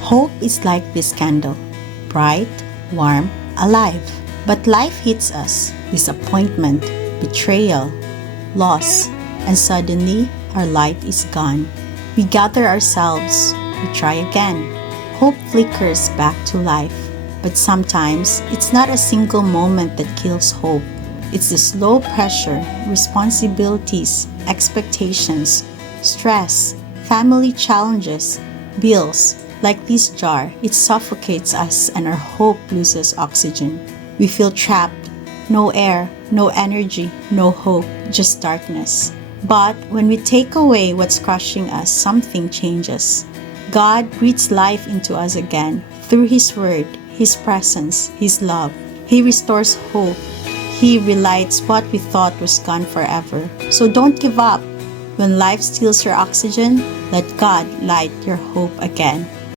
Hope is like this candle, bright, warm, alive. But life hits us, disappointment, betrayal, loss, and suddenly our light is gone. We gather ourselves, we try again. Hope flickers back to life. But sometimes, it's not a single moment that kills hope. It's the slow pressure, responsibilities, expectations, stress, family challenges, bills. Like this jar, it suffocates us and our hope loses oxygen. We feel trapped, no air, no energy, no hope, just darkness. But when we take away what's crushing us, something changes. God breathes life into us again through His Word, His presence, His love. He restores hope. He relights what we thought was gone forever. So don't give up. When life steals your oxygen, let God light your hope again.